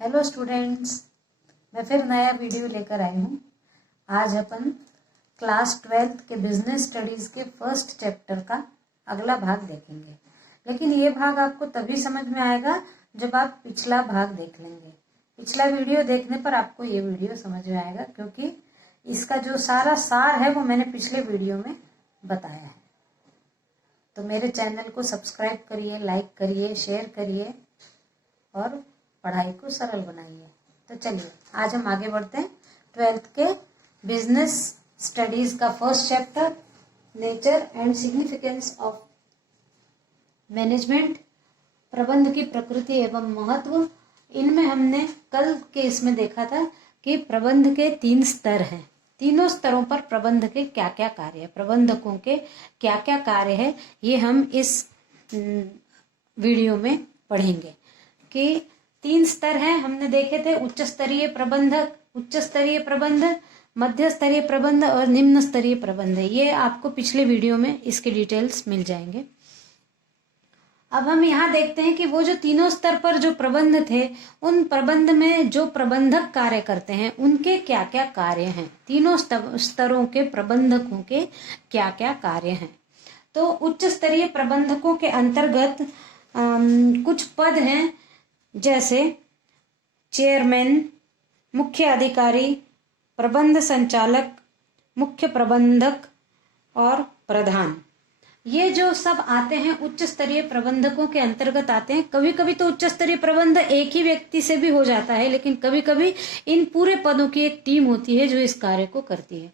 Hello students, मैं फिर नया वीडियो लेकर आई हूँ। आज अपन क्लास 12th के बिजनेस स्टडीज़ के फर्स्ट चैप्टर का अगला भाग देखेंगे। लेकिन ये भाग आपको तभी समझ में आएगा जब आप पिछला भाग देख लेंगे। पिछला वीडियो देखने पर आपको ये वीडियो समझ में आएगा, क्योंकि इसका जो सारा सार है वो मैंने पिछले वीडियो में बताया है। तो मेरे चैनल को सब्सक्राइब करिए, लाइक करिए, शेयर करिए और पढ़ाई को सरल बनाइए। तो चलिए आज हम आगे बढ़ते हैं। 12th के बिजनेस स्टडीज का first chapter, nature and significance of management, प्रबंध की प्रकृति एवं महत्व। इनमें हमने कल के इसमें देखा था कि प्रबंध के 3 स्तर हैं। तीनों स्तरों पर प्रबंध के क्या क्या कार्य है, प्रबंधकों के क्या क्या कार्य है, ये हम इस वीडियो में पढ़ेंगे। कि 3 स्तर हैं हमने देखे थे, उच्च स्तरीय प्रबंधक, उच्च स्तरीय प्रबंध, मध्य स्तरीय प्रबंध और निम्न स्तरीय प्रबंध। ये आपको पिछले वीडियो में इसके डिटेल्स मिल जाएंगे। अब हम यहाँ देखते हैं कि वो जो तीनों स्तर पर जो प्रबंध थे, उन प्रबंध में जो प्रबंधक कार्य करते हैं उनके क्या क्या कार्य हैं, तीनों स्तरों के प्रबंधकों के क्या क्या कार्य हैं। तो उच्च स्तरीय प्रबंधकों के अंतर्गत कुछ पद हैं, जैसे चेयरमैन, मुख्य अधिकारी, प्रबंध संचालक, मुख्य प्रबंधक और प्रधान। ये जो सब आते हैं उच्च स्तरीय प्रबंधकों के अंतर्गत आते हैं। कभी कभी तो उच्च स्तरीय प्रबंध एक ही व्यक्ति से भी हो जाता है, लेकिन कभी कभी इन पूरे पदों की एक टीम होती है जो इस कार्य को करती है।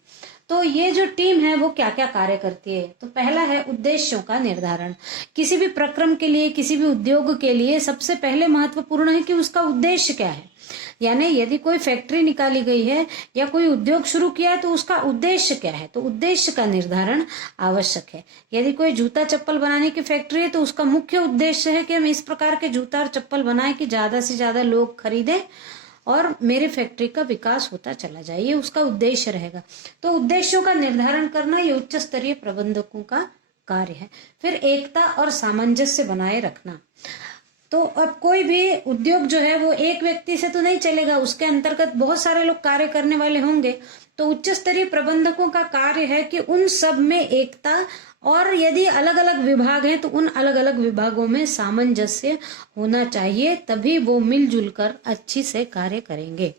तो ये जो टीम है वो क्या क्या कार्य करती है। तो पहला है उद्देश्यों का निर्धारण। किसी भी प्रक्रम के लिए, किसी भी उद्योग के लिए सबसे पहले महत्वपूर्ण है कि उसका उद्देश्य क्या है। यानी यदि कोई फैक्ट्री निकाली गई है या कोई उद्योग शुरू किया है तो उसका उद्देश्य क्या है, तो उद्देश्य का निर्धारण आवश्यक है। यदि कोई जूता चप्पल बनाने की फैक्ट्री है तो उसका मुख्य उद्देश्य है कि हम इस प्रकार के जूता और चप्पल बनाएं कि ज्यादा से ज्यादा लोग खरीदें और मेरी फैक्ट्री का विकास होता चला जाए, ये उसका उद्देश्य रहेगा। तो उद्देश्यों का निर्धारण करना ये उच्च स्तरीय प्रबंधकों का कार्य है। फिर एकता और सामंजस्य बनाए रखना। तो अब कोई भी उद्योग जो है वो एक व्यक्ति से तो नहीं चलेगा, उसके अंतर्गत बहुत सारे लोग कार्य करने वाले होंगे। तो उच्च स्तरीय प्रबंधकों का कार्य है कि उन सब में एकता, और यदि अलग अलग विभाग हैं तो उन अलग अलग विभागों में सामंजस्य होना चाहिए, तभी वो मिलजुल कर अच्छी से कार्य करेंगे।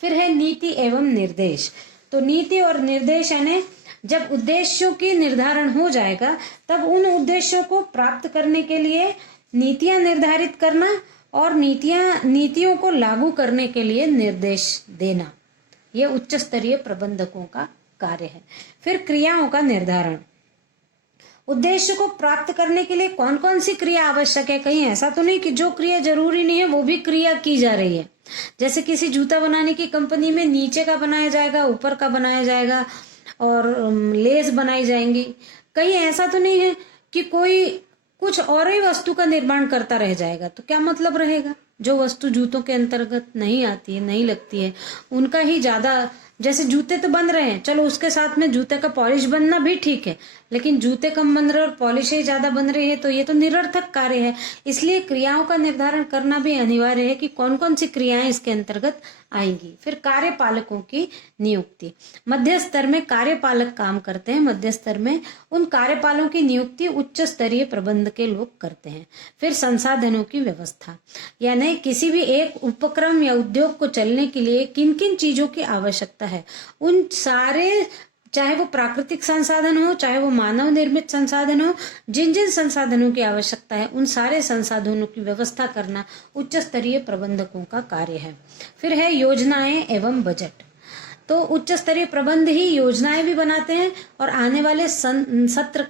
फिर है नीति एवं निर्देश। तो नीति और निर्देश यानी जब उद्देश्यों की निर्धारण हो जाएगा तब उन उद्देश्यों को प्राप्त करने के लिए नीतियां निर्धारित करना और नीतियों को लागू करने के लिए निर्देश देना, यह उच्च स्तरीय प्रबंधकों का कार्य है। फिर क्रियाओं का निर्धारण। उद्देश्य को प्राप्त करने के लिए कौन कौन सी क्रिया आवश्यक है। कहीं ऐसा तो नहीं कि जो क्रिया जरूरी नहीं है वो भी क्रिया की जा रही है। जैसे किसी जूता बनाने की कंपनी में नीचे का बनाया जाएगा, ऊपर का बनाया जाएगा और लेस बनाई जाएंगी। कहीं ऐसा तो नहीं है कि कोई कुछ और ही वस्तु का निर्माण करता रह जाएगा, तो क्या मतलब रहेगा। जो वस्तु जूतों के अंतर्गत नहीं आती है, नहीं लगती है, उनका ही ज्यादा, जैसे जूते तो बन रहे हैं, चलो उसके साथ में जूते का पॉलिश बनना भी ठीक है, लेकिन जूते कम बन रहे और पॉलिश ही ज्यादा बन रही है तो ये तो निरर्थक कार्य है। इसलिए क्रियाओं का निर्धारण करना भी अनिवार्य है कि कौन कौन सी क्रियाएं इसके अंतर्गत आएंगी। फिर कार्यपालकों की नियुक्ति। मध्य स्तर में कार्यपालक काम करते हैं, मध्य स्तर में उन कार्यपालकों की नियुक्ति उच्च स्तरीय प्रबंध के लोग करते हैं। फिर संसाधनों की व्यवस्था, यानी किसी भी एक उपक्रम या उद्योग को चलने के लिए किन किन चीजों की आवश्यकता है, उन सारे, चाहे वो प्राकृतिक संसाधन हो, चाहे वो मानव निर्मित संसाधन हो, जिन जिन संसाधनों की आवश्यकता है उन सारे संसाधनों की व्यवस्था करना उच्च स्तरीय प्रबंधकों का कार्य है। फिर है योजनाएं एवं बजट। तो उच्च स्तरीय प्रबंध ही योजनाएं भी बनाते हैं और आने वाले सत्र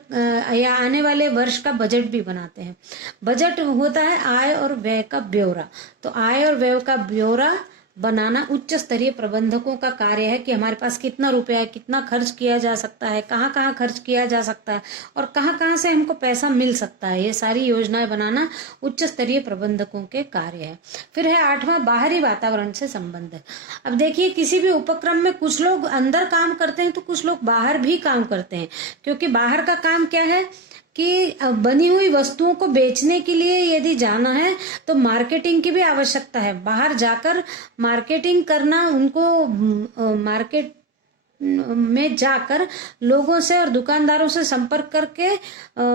या आने वाले वर्ष का बजट भी बनाते हैं। बजट होता है आय और व्यय का ब्यौरा। तो आय और व्यय का ब्यौरा बनाना उच्च स्तरीय प्रबंधकों का कार्य है कि हमारे पास कितना रुपया है, कितना खर्च किया जा सकता है, कहाँ कहाँ खर्च किया जा सकता है और कहाँ कहाँ से हमको पैसा मिल सकता है। ये सारी योजनाएं बनाना उच्च स्तरीय प्रबंधकों के कार्य है। फिर है 8वां बाहरी वातावरण से संबंध। अब देखिए, किसी भी उपक्रम में कुछ लोग अंदर काम करते हैं तो कुछ लोग बाहर भी काम करते हैं, क्योंकि बाहर का काम क्या है कि बनी हुई वस्तुओं को बेचने के लिए यदि जाना है तो मार्केटिंग की भी आवश्यकता है। बाहर जाकर मार्केटिंग करना, उनको मार्केट में जाकर लोगों से और दुकानदारों से संपर्क करके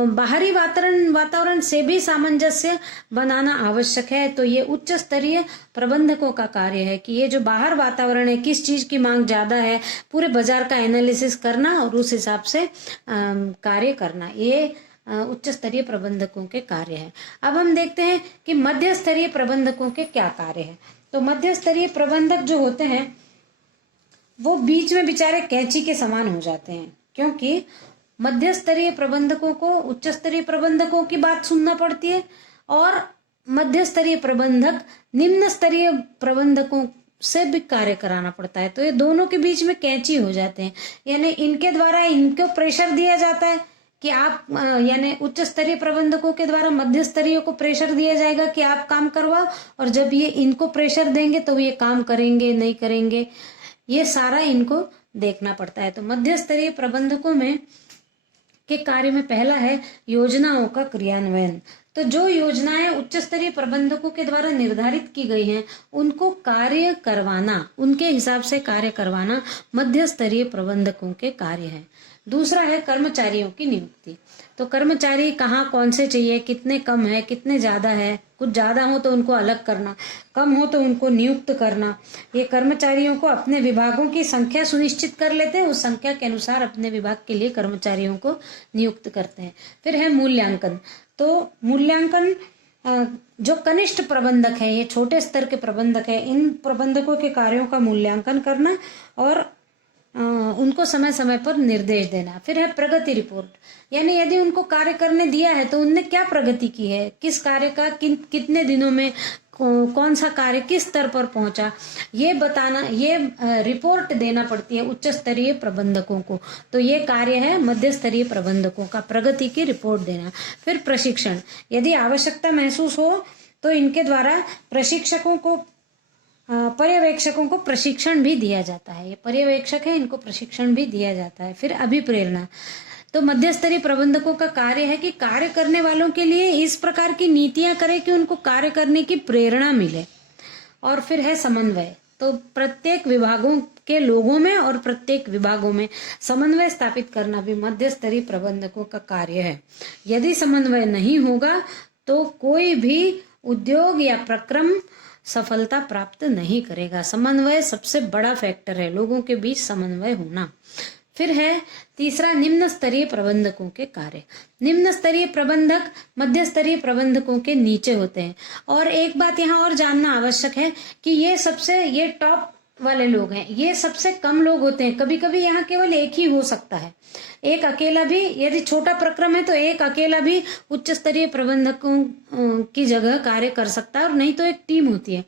बाहरी वातावरण से भी सामंजस्य बनाना आवश्यक है। तो ये उच्च स्तरीय प्रबंधकों का कार्य है कि ये जो बाहर वातावरण है, किस चीज की मांग ज्यादा है, पूरे बाजार का एनालिसिस करना और उस हिसाब से कार्य करना, ये उच्च स्तरीय प्रबंधकों के कार्य है। अब हम देखते हैं कि मध्य स्तरीय प्रबंधकों के क्या कार्य है। तो मध्य स्तरीय प्रबंधक जो होते हैं वो बीच में बेचारे कैंची के समान हो जाते हैं, क्योंकि मध्य स्तरीय प्रबंधकों को उच्च स्तरीय प्रबंधकों की बात सुनना पड़ती है और मध्य स्तरीय प्रबंधक निम्न स्तरीय प्रबंधकों से भी कार्य कराना पड़ता है। तो ये दोनों के बीच में कैंची हो जाते हैं, यानी इनके द्वारा इनको प्रेशर दिया जाता है कि आप, यानी उच्च स्तरीय प्रबंधकों के द्वारा मध्य स्तरीय को प्रेशर दिया जाएगा कि आप काम करवाओ, और जब ये इनको प्रेशर देंगे तो ये काम करेंगे नहीं करेंगे, ये सारा इनको देखना पड़ता है। तो मध्य स्तरीय प्रबंधकों में के कार्य में पहला है योजनाओं का क्रियान्वयन। तो जो योजनाएं उच्च स्तरीय प्रबंधकों के द्वारा निर्धारित की गई हैं उनको कार्य करवाना, उनके हिसाब से कार्य करवाना मध्य स्तरीय प्रबंधकों के कार्य है। दूसरा है कर्मचारियों की नियुक्ति। तो कर्मचारी कहाँ कौन से चाहिए, कितने कम है, कितने ज्यादा है, कुछ ज्यादा हो तो उनको अलग करना, कम हो तो उनको नियुक्त करना। ये कर्मचारियों को अपने विभागों की संख्या सुनिश्चित कर लेते हैं, उस संख्या के अनुसार अपने विभाग के लिए कर्मचारियों को नियुक्त करते हैं। फिर है मूल्यांकन। तो मूल्यांकन जो कनिष्ठ प्रबंधक है, ये छोटे स्तर के प्रबंधक है, इन प्रबंधकों के कार्यों का मूल्यांकन करना और उनको समय समय पर निर्देश देना। फिर है प्रगति रिपोर्ट, यानी यदि उनको कार्य करने दिया है तो उनने क्या प्रगति की है, किस कार्य का कितने दिनों में कौन सा कार्य किस स्तर पर पहुंचा, ये बताना, ये रिपोर्ट देना पड़ती है उच्च स्तरीय प्रबंधकों को। तो ये कार्य है मध्य स्तरीय प्रबंधकों का, प्रगति की रिपोर्ट देना। फिर प्रशिक्षण, यदि आवश्यकता महसूस हो तो इनके द्वारा प्रशिक्षकों को पर्यवेक्षकों को प्रशिक्षण भी दिया जाता है। ये पर्यवेक्षक है, इनको प्रशिक्षण भी दिया जाता है। फिर अभिप्रेरणा, तो मध्य स्तरीय प्रबंधकों का कार्य है कि कार्य करने वालों के लिए इस प्रकार की नीतियां करें कि उनको कार्य करने की प्रेरणा मिले। और फिर है समन्वय, तो प्रत्येक विभागों के लोगों में और प्रत्येक विभागों में समन्वय स्थापित करना भी मध्य स्तरीय प्रबंधकों का कार्य है। यदि समन्वय नहीं होगा तो कोई भी उद्योग या प्रक्रम सफलता प्राप्त नहीं करेगा। समन्वय सबसे बड़ा फैक्टर है, लोगों के बीच समन्वय होना। फिर है तीसरा निम्न स्तरीय प्रबंधकों के कार्य। निम्न स्तरीय प्रबंधक मध्य स्तरीय प्रबंधकों के नीचे होते हैं। और एक बात यहाँ और जानना आवश्यक है कि ये टॉप वाले लोग हैं, ये सबसे कम लोग होते हैं। कभी कभी यहाँ केवल एक ही हो सकता है, एक अकेला भी, यदि छोटा प्रक्रम है तो एक अकेला भी उच्च स्तरीय प्रबंधकों की जगह कार्य कर सकता है, और नहीं तो एक टीम होती है।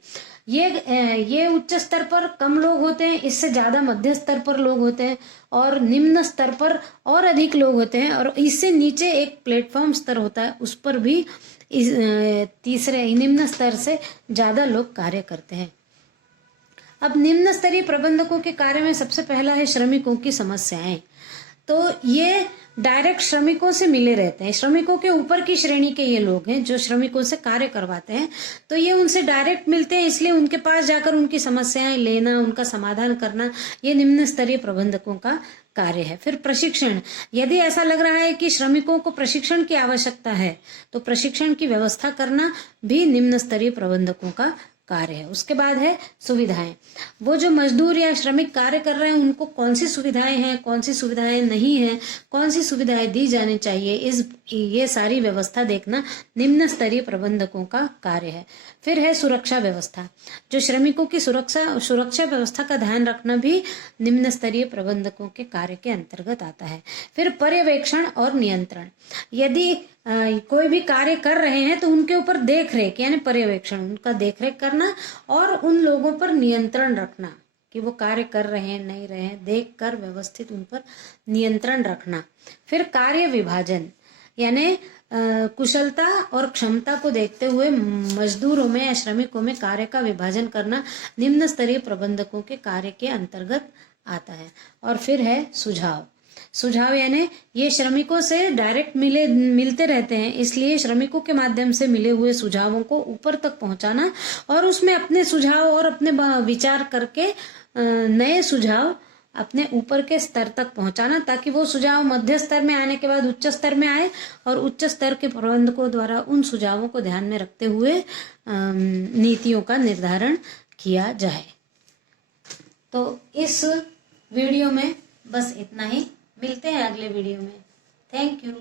ये उच्च स्तर पर कम लोग होते हैं, इससे ज्यादा मध्य स्तर पर लोग होते हैं, और निम्न स्तर पर और अधिक लोग होते हैं, और इससे नीचे एक प्लेटफॉर्म स्तर होता है, उस पर भी तीसरे निम्न स्तर से ज्यादा लोग कार्य करते हैं। अब निम्न स्तरीय प्रबंधकों के कार्य में सबसे पहला है श्रमिकों की समस्याएं। तो ये डायरेक्ट श्रमिकों से मिले रहते हैं, श्रमिकों के ऊपर की श्रेणी के ये लोग हैं जो श्रमिकों से कार्य करवाते हैं, तो ये उनसे डायरेक्ट मिलते हैं, इसलिए उनके पास जाकर उनकी समस्याएं लेना, उनका समाधान करना, ये निम्न स्तरीय प्रबंधकों का कार्य है। फिर प्रशिक्षण, यदि ऐसा लग रहा है कि श्रमिकों को प्रशिक्षण की आवश्यकता है तो प्रशिक्षण की व्यवस्था करना भी निम्न स्तरीय प्रबंधकों का कार्य है। उसके बाद है सुविधाएं, वो जो मजदूर या श्रमिक कार्य कर रहे हैं उनको कौन सी सुविधाएं हैं, कौन सी सुविधाएं नहीं है, कौन सी सुविधाएं दी जानी चाहिए, ये सारी व्यवस्था देखना निम्न स्तरीय प्रबंधकों का कार्य है। फिर है सुरक्षा व्यवस्था, जो श्रमिकों की सुरक्षा व्यवस्था का ध्यान रखना भी निम्न स्तरीय प्रबंधकों के कार्य के अंतर्गत आता है। फिर पर्यवेक्षण और नियंत्रण, यदि कोई भी कार्य कर रहे हैं तो उनके ऊपर देख रेख यानी पर्यवेक्षण, उनका देख रेख करना और उन लोगों पर नियंत्रण रखना कि वो कार्य कर रहे हैं नहीं रहे हैं, देख कर व्यवस्थित उन पर नियंत्रण रखना। फिर कार्य विभाजन, यानी कुशलता और क्षमता को देखते हुए मजदूरों में या श्रमिकों में कार्य का विभाजन करना निम्न स्तरीय प्रबंधकों के कार्य के अंतर्गत आता है। और फिर है सुझाव, सुझाव यानी ये श्रमिकों से डायरेक्ट मिलते रहते हैं, इसलिए श्रमिकों के माध्यम से मिले हुए सुझावों को ऊपर तक पहुंचाना और उसमें अपने सुझाव और अपने विचार करके नए सुझाव अपने ऊपर के स्तर तक पहुंचाना, ताकि वो सुझाव मध्य स्तर में आने के बाद उच्च स्तर में आए और उच्च स्तर के प्रबंधकों द्वारा उन सुझावों को ध्यान में रखते हुए नीतियों का निर्धारण किया जाए। तो इस वीडियो में बस इतना ही, मिलते हैं अगले वीडियो में। Thank you.